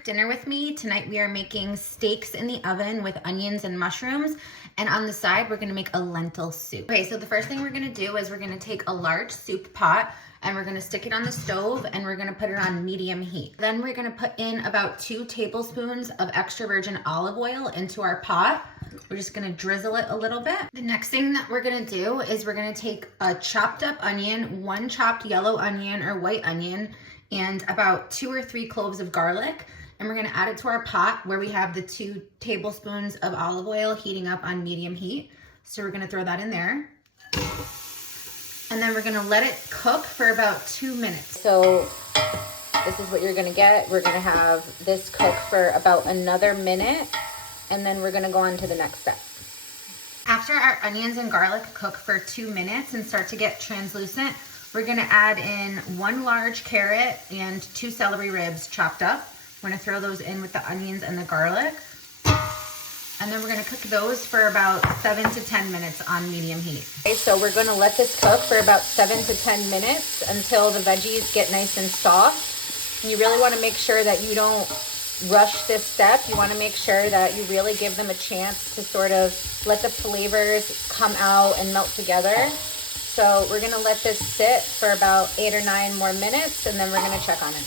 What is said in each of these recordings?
cook dinner with me. Tonight we are making steaks in the oven with onions and mushrooms. And on the side, we're gonna make a lentil soup. Okay, so the first thing we're gonna do is we're gonna take a large soup pot and we're gonna stick it on the stove and we're gonna put it on medium heat. Then we're gonna put in about 2 tablespoons of extra virgin olive oil into our pot. We're just gonna drizzle it a little bit. The next thing that we're gonna do is we're gonna take a chopped up onion, 1 chopped yellow onion or white onion, and about 2 or 3 cloves of garlic. And we're gonna add it to our pot where we have the 2 tablespoons of olive oil heating up on medium heat. So we're gonna throw that in there. And then we're gonna let it cook for about 2 minutes. So this is what you're gonna get. We're gonna have this cook for about another minute, and then we're gonna go on to the next step. After our onions and garlic cook for 2 minutes and start to get translucent, we're gonna add in 1 large carrot and 2 celery ribs chopped up. We're gonna throw those in with the onions and the garlic. And then we're gonna cook those for about 7 to 10 minutes on medium heat. Okay, so we're gonna let this cook for about 7 to 10 minutes until the veggies get nice and soft. And you really wanna make sure that you don't rush this step. You wanna make sure that you really give them a chance to sort of let the flavors come out and melt together. So we're gonna let this sit for about 8 or 9 more minutes, and then we're gonna check on it.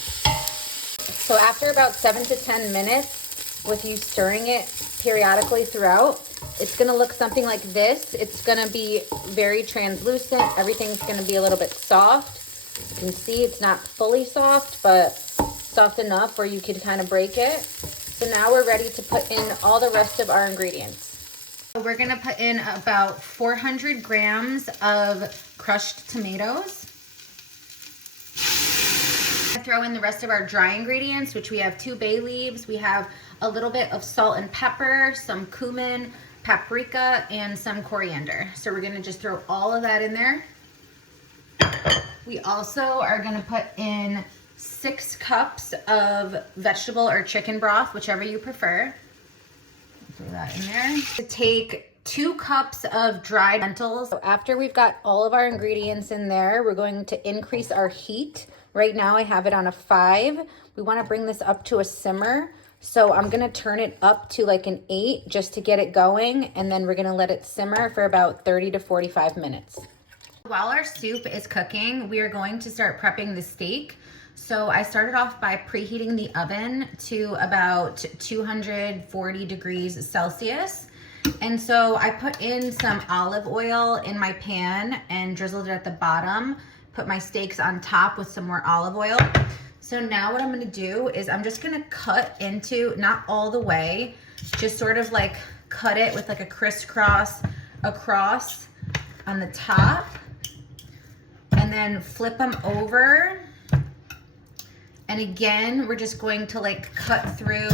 So after about 7 to 10 minutes, with you stirring it periodically throughout, it's gonna look something like this. It's gonna be very translucent. Everything's gonna be a little bit soft. You can see it's not fully soft, but soft enough where you can kind of break it. So now we're ready to put in all the rest of our ingredients. We're gonna put in about 400 grams of crushed tomatoes. Throw in the rest of our dry ingredients, which we have 2 bay leaves. We have a little bit of salt and pepper, some cumin, paprika, and some coriander. So we're gonna just throw all of that in there. We also are gonna put in 6 cups of vegetable or chicken broth, whichever you prefer. Throw that in there. To take 2 cups of dried lentils. So after we've got all of our ingredients in there, we're going to increase our heat. Right now I have it on a 5. We want to bring this up to a simmer. So I'm going to turn it up to like an 8 just to get it going. And then we're going to let it simmer for about 30 to 45 minutes. While our soup is cooking, we are going to start prepping the steak. So I started off by preheating the oven to about 240 degrees Celsius. And so I put in some olive oil in my pan and drizzled it at the bottom, put my steaks on top with some more olive oil. So now what I'm gonna do is I'm just gonna cut into, not all the way, just sort of like cut it with like a crisscross across on the top, and then flip them over. And again, we're just going to like cut through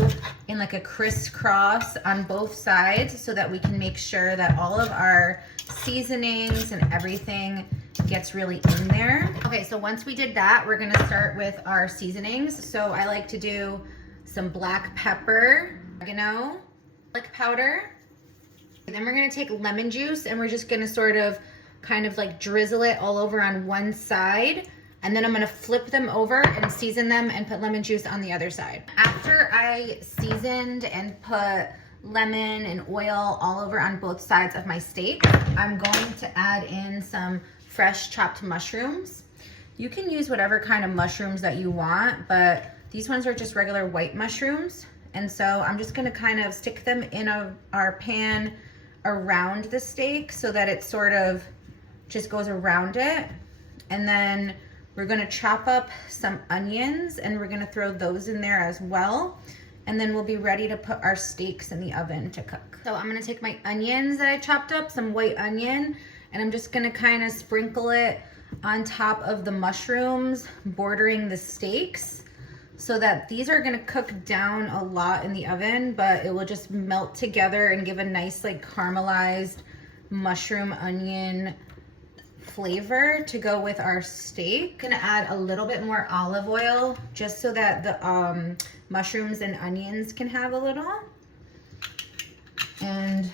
in like a crisscross on both sides so that we can make sure that all of our seasonings and everything gets really in there. Okay, so once we did that, we're gonna start with our seasonings. So I like to do some black pepper, oregano, garlic powder. And then we're gonna take lemon juice and we're just gonna sort of kind of like drizzle it all over on one side. And then I'm gonna flip them over and season them and put lemon juice on the other side. After I seasoned and put lemon and oil all over on both sides of my steak, I'm going to add in some fresh chopped mushrooms. You can use whatever kind of mushrooms that you want, but these ones are just regular white mushrooms. And so I'm just gonna kind of stick them in our pan around the steak so that it sort of just goes around it. And then we're gonna chop up some onions and we're gonna throw those in there as well. And then we'll be ready to put our steaks in the oven to cook. So I'm gonna take my onions that I chopped up, some white onion, and I'm just gonna kind of sprinkle it on top of the mushrooms, bordering the steaks, so that these are gonna cook down a lot in the oven, but it will just melt together and give a nice like caramelized mushroom onion flavor to go with our steak. Gonna add a little bit more olive oil just so that the mushrooms and onions can have a little. And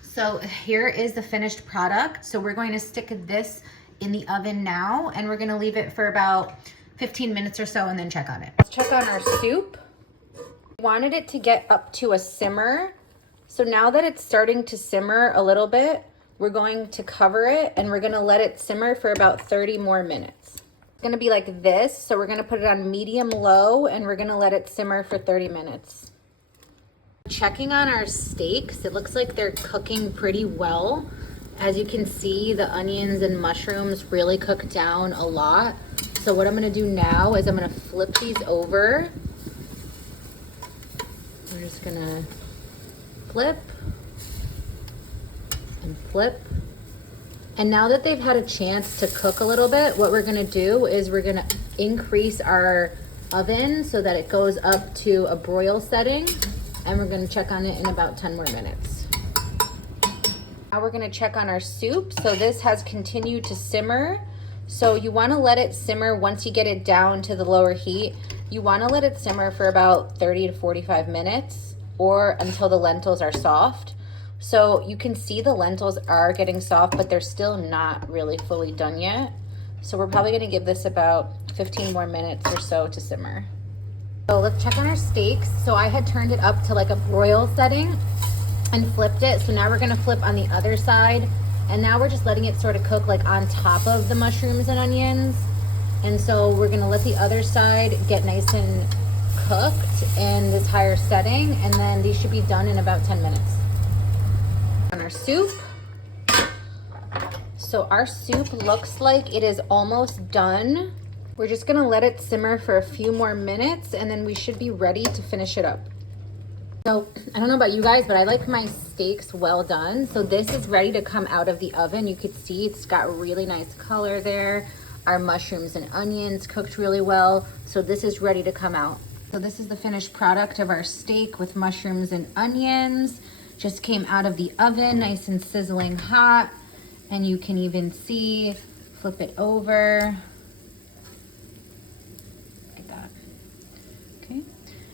so here is the finished product. So we're going to stick this in the oven now, and we're gonna leave it for about 15 minutes or so and then check on it. Let's check on our soup. We wanted it to get up to a simmer. So now that it's starting to simmer a little bit, we're going to cover it and we're gonna let it simmer for about 30 more minutes. It's gonna be like this. So we're gonna put it on medium low and we're gonna let it simmer for 30 minutes. Checking on our steaks, it looks like they're cooking pretty well. As you can see, the onions and mushrooms really cook down a lot. So what I'm gonna do now is I'm gonna flip these over. We're just gonna flip and flip. And now that they've had a chance to cook a little bit, what we're gonna do is we're gonna increase our oven so that it goes up to a broil setting. And we're gonna check on it in about 10 more minutes. Now we're gonna check on our soup. So this has continued to simmer. So you wanna let it simmer once you get it down to the lower heat. You wanna let it simmer for about 30 to 45 minutes or until the lentils are soft. So you can see the lentils are getting soft, but they're still not really fully done yet. So we're probably gonna give this about 15 more minutes or so to simmer. So let's check on our steaks. So I had turned it up to like a broil setting and flipped it. So now we're gonna flip on the other side. And now we're just letting it sort of cook like on top of the mushrooms and onions. And so we're gonna let the other side get nice and cooked in this higher setting. And then these should be done in about 10 minutes. On our soup. So our soup looks like it is almost done. We're just gonna let it simmer for a few more minutes and then we should be ready to finish it up. So I don't know about you guys, but I like my steaks well done. So this is ready to come out of the oven. You could see it's got really nice color there. Our mushrooms and onions cooked really well. So this is ready to come out. So this is the finished product of our steak with mushrooms and onions. Just came out of the oven, nice and sizzling hot. And you can even see, flip it over.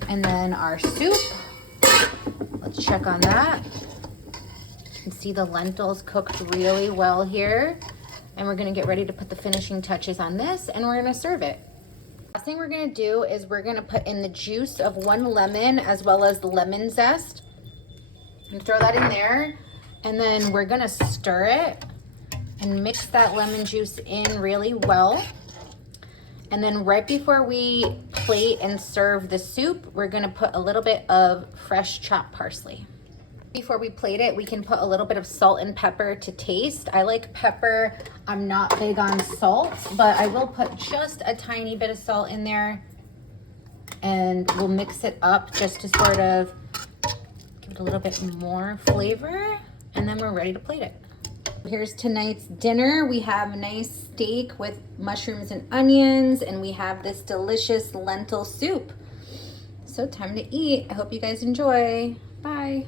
And then our soup, let's check on that. You can see the lentils cooked really well here. And we're gonna get ready to put the finishing touches on this and we're gonna serve it. Last thing we're gonna do is we're gonna put in the juice of 1 lemon as well as the lemon zest. And throw that in there. And then we're gonna stir it and mix that lemon juice in really well. And then right before we plate and serve the soup, we're gonna put a little bit of fresh chopped parsley. Before we plate it, we can put a little bit of salt and pepper to taste. I like pepper. I'm not big on salt, but I will put just a tiny bit of salt in there and we'll mix it up just to sort of give it a little bit more flavor and then we're ready to plate it. Here's tonight's dinner. We have a nice steak with mushrooms and onions, and we have this delicious lentil soup. So time to eat. I hope you guys enjoy. Bye.